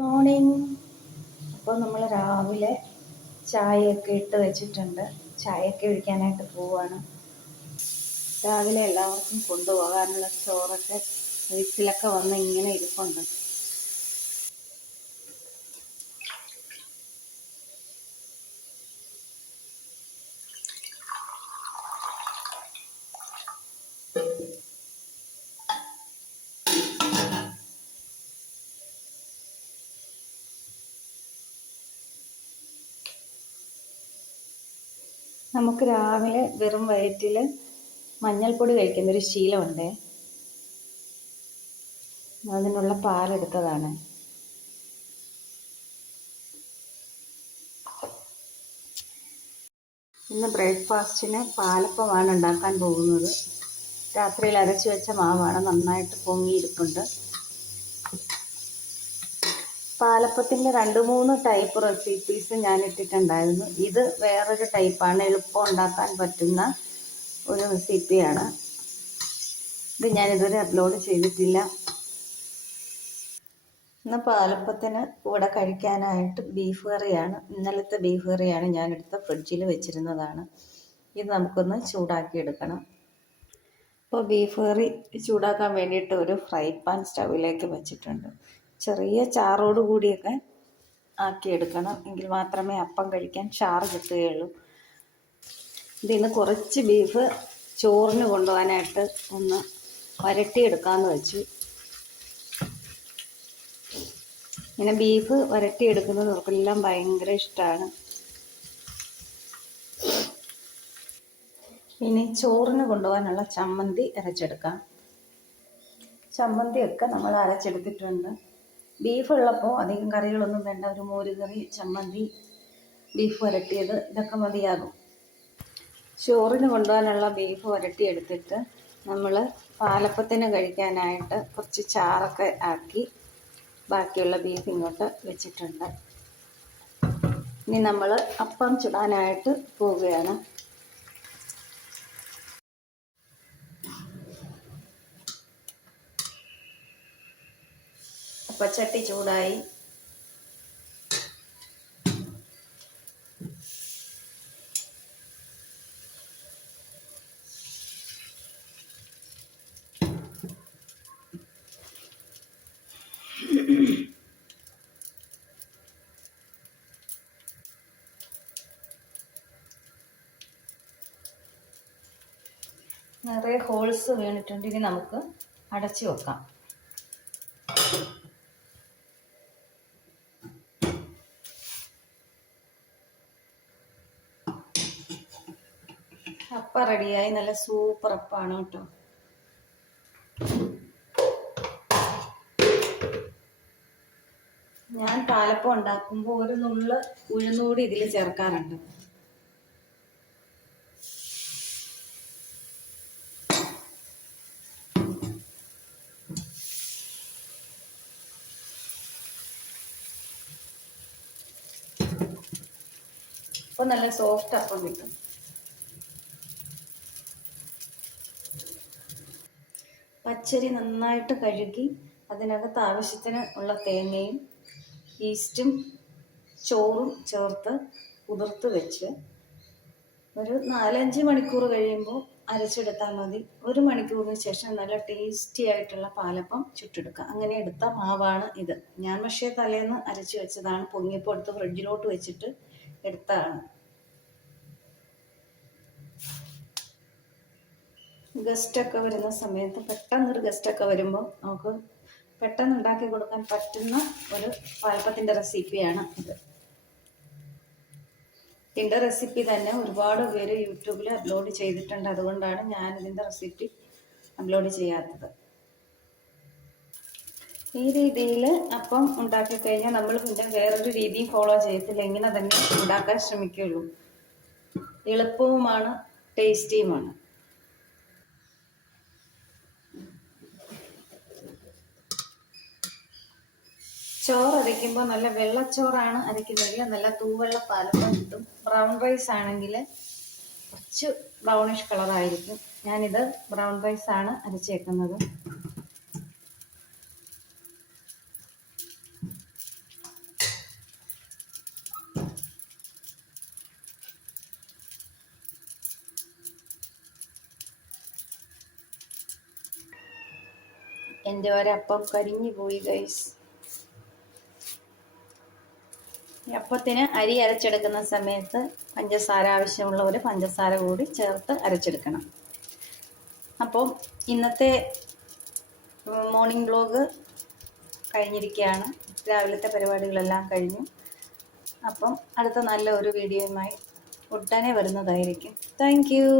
Morning. അപ്പോൾ നമ്മൾ രാവിലെ ചായയൊക്കെ ഇട്ട് വെച്ചിട്ടുണ്ട്. ചായയൊക്കെ ഒഴിക്കാനായിട്ട് പോവാണ്. രാവിലെ എല്ലാവർക്കും കൊണ്ടുപോകാനുള്ള ചോറൊക്കെ വീട്ടിലൊക്കെ വന്ന് ഇങ്ങനെ ഇരിപ്പുണ്ട്. നമുക്ക് രാവിലെ വെറും വയറ്റിൽ മഞ്ഞൾപ്പൊടി കഴിക്കുന്നൊരു ശീലമുണ്ട്. അതിനുള്ള പാലെടുത്തതാണ്. ഇന്ന് ബ്രേക്ക്ഫാസ്റ്റിന് പാലപ്പമാണ് ഉണ്ടാക്കാൻ പോകുന്നത്. രാത്രിയിൽ അരച്ചു വെച്ച മാവാണ്, നന്നായിട്ട് പൊങ്ങിയിരിപ്പുണ്ട്. പാലപ്പത്തിൻ്റെ 2-3 ടൈപ്പ് റെസിപ്പീസ് ഞാൻ ഇട്ടിട്ടുണ്ടായിരുന്നു. ഇത് വേറൊരു ടൈപ്പാണ്, എളുപ്പം ഉണ്ടാക്കാൻ പറ്റുന്ന ഒരു റെസിപ്പിയാണ്. ഇത് ഞാനിതുവരെ അപ്ലോഡ് ചെയ്തിട്ടില്ല. ഇന്ന് പാലപ്പത്തിന് കൂടെ കഴിക്കാനായിട്ട് ബീഫ് കറിയാണ്. ഇന്നലത്തെ ബീഫ് കറിയാണ് ഞാനെടുത്ത് ഫ്രിഡ്ജിൽ വെച്ചിരുന്നതാണ്. ഇത് നമുക്കൊന്ന് ചൂടാക്കി എടുക്കണം. അപ്പോൾ ബീഫ് കറി ചൂടാക്കാൻ വേണ്ടിയിട്ട് ഒരു ഫ്രൈ പാൻ സ്റ്റൗവിലേക്ക് വെച്ചിട്ടുണ്ട്. ചെറിയ ചാറോട് കൂടിയൊക്കെ ആക്കിയെടുക്കണം, എങ്കിൽ മാത്രമേ അപ്പം കഴിക്കാൻ ചാറ് കിട്ടുകയുള്ളൂ. ഇതിന്ന് കുറച്ച് ബീഫ് ചോറിന് കൊണ്ടുപോകാനായിട്ട് ഒന്ന് വരട്ടിയെടുക്കാമെന്ന് വെച്ചു. ഇങ്ങനെ ബീഫ് വരട്ടിയെടുക്കുന്നത് അവർക്കെല്ലാം ഭയങ്കര ഇഷ്ടമാണ്. ഇനി ചോറിന് കൊണ്ടുപോകാനുള്ള ചമ്മന്തി അരച്ചെടുക്കാം. ചമ്മന്തിയൊക്കെ നമ്മൾ അരച്ചെടുത്തിട്ടുണ്ട്. ബീഫ് ഉള്ളപ്പോൾ അധികം കറികളൊന്നും വേണ്ട. ഒരു മോരുകറി, ചമ്മന്തി, ബീഫ് വരട്ടിയത്, ഇതൊക്കെ മതിയാകും. ചോറിന് കൊണ്ടുപോകാനുള്ള ബീഫ് വരട്ടിയെടുത്തിട്ട് നമ്മൾ പാലപ്പത്തിന് കഴിക്കാനായിട്ട് കുറച്ച് ചാറൊക്കെ ആക്കി ബാക്കിയുള്ള ബീഫ് ഇങ്ങോട്ട് വെച്ചിട്ടുണ്ട്. ഇനി നമ്മൾ അപ്പം ചുടാനായിട്ട് പോവുകയാണ്. അപ്പച്ചട്ടി ചൂടായി. നിറയെ ഹോൾസ് വീണിട്ടുണ്ട്. ഇനി നമുക്ക് അടച്ചു വെക്കാം. അപ്പം റെഡിയായി. നല്ല സൂപ്പർ അപ്പാണ് കേട്ടോ. ഞാൻ പാലപ്പം ഉണ്ടാക്കുമ്പോൾ ഒരു നുള്ള് ഉഴുന്നുകൂടി ഇതിൽ ചേർക്കാറുണ്ട്. അപ്പോൾ നല്ല സോഫ്റ്റ് അപ്പം കിട്ടും. പച്ചരി നന്നായിട്ട് കഴുകി അതിനകത്ത് ആവശ്യത്തിന് ഉള്ള തേങ്ങയും ഈസ്റ്റും ചോറും ചേർത്ത് കുതിർത്ത് വെച്ച് ഒരു 4-5 മണിക്കൂർ കഴിയുമ്പോൾ അരച്ചെടുത്താൽ മതി. 1 മണിക്കൂറിന് ശേഷം നല്ല ടേസ്റ്റി ആയിട്ടുള്ള പാലപ്പം ചുട്ടെടുക്കുക. അങ്ങനെ എടുത്ത മാവാണ് ഇത്. ഞാൻ പക്ഷേ തലേന്ന് അരച്ച് വെച്ചതാണ്. പൊങ്ങിയപ്പോൾ എടുത്ത് ഫ്രിഡ്ജിലോട്ട് വെച്ചിട്ട് എടുത്തതാണ്. ഗസ്റ്റൊക്കെ വരുന്ന സമയത്ത്, പെട്ടെന്നൊരു ഗസ്റ്റൊക്കെ വരുമ്പോൾ നമുക്ക് പെട്ടെന്ന് ഉണ്ടാക്കി കൊടുക്കാൻ പറ്റുന്ന ഒരു പാലപ്പത്തിൻ്റെ റെസിപ്പിയാണ് ഇത്. ഇതിൻ്റെ റെസിപ്പി തന്നെ ഒരുപാട് പേര് യൂട്യൂബിൽ അപ്ലോഡ് ചെയ്തിട്ടുണ്ട്. അതുകൊണ്ടാണ് ഞാനിതിൻ്റെ റെസിപ്പി അപ്ലോഡ് ചെയ്യാത്തത്. ഈ രീതിയിൽ അപ്പം ഉണ്ടാക്കി കഴിഞ്ഞാൽ നമ്മൾ പിന്നെ വേറൊരു രീതി ഫോളോ ചെയ്യത്തില്ല. ഇങ്ങനെ തന്നെ ഉണ്ടാക്കാൻ ശ്രമിക്കുകയുള്ളൂ. എളുപ്പവുമാണ്, ടേസ്റ്റിയുമാണ്. ചോറ് അരയ്ക്കുമ്പോൾ നല്ല വെള്ളച്ചോറാണ് അരയ്ക്കുന്നതെങ്കിൽ നല്ല തൂവെള്ള പാലപ്പം കിട്ടും. ബ്രൗൺ റൈസ് ആണെങ്കിൽ കുറച്ച് ബ്രൗണിഷ് കളറായിരിക്കും. ഞാനിത് ബ്രൗൺ റൈസാണ് അരച്ചേക്കുന്നത്. എൻ്റെ ഒരപ്പം കരിഞ്ഞു പോയി ഗൈസ്. ഈ അപ്പത്തിന് അരി അരച്ചെടുക്കുന്ന സമയത്ത് പഞ്ചസാര ആവശ്യമുള്ളവർ പഞ്ചസാര കൂടി ചേർത്ത് അരച്ചെടുക്കണം. അപ്പോൾ ഇന്നത്തെ മോർണിംഗ് വ്ലോഗ് കഴിഞ്ഞിരിക്കുകയാണ്. രാവിലത്തെ പരിപാടികളെല്ലാം കഴിഞ്ഞു. അപ്പം അടുത്ത നല്ല ഒരു വീഡിയോയുമായി ഉടനെ വരുന്നതായിരിക്കും. Thank you.